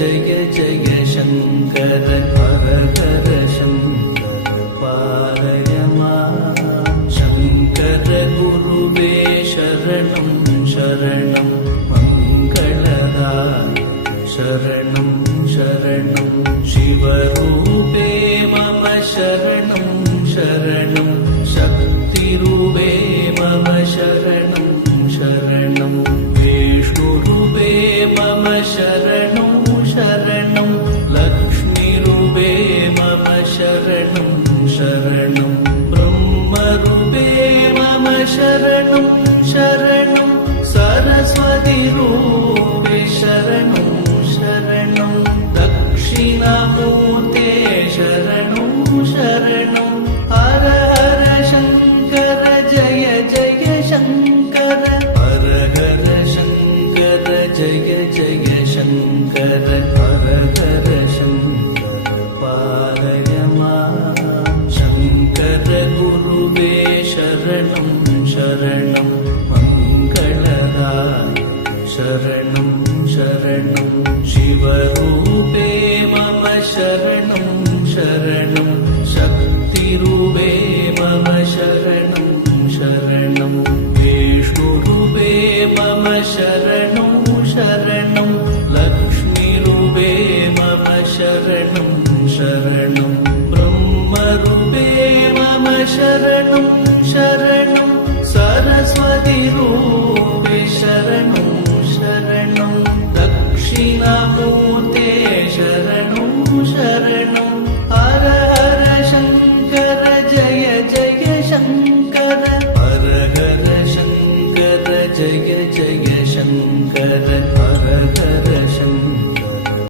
जय जय शङ्कर हर हर शङ्कर पालय माम् शङ्कर गुरुवे शरणं शरणं मङ्गलदायक शरणं शरणं शिवरूपे मम शरणं शरणं शक्तिरूपे मम शरणं शरणं विष्णुरूपे मम शरणं शरणं लक्ष्मीरूपे मम शरणं शरणं ब्रह्मरूपे मम शरणं शरणं सरस्वतीरूपे शरणं शरणं दक्षिणामूर्ते शरणं शरणं हर हर शङ्कर जय जय शङ्कर हर हर शङ्कर जय जय शङ्कर हर हर शङ्कर पालय माम् शङ्कर गुरुवे शरणं शरणं मङ्गलदायक शरणं शरणं शिवरूपे मम शरणं शरणं शक्तिरूपे मम शरणं शरणं विष्णुरूपे मम शरणं शरणं लक्ष्मीरूपे मम शरणं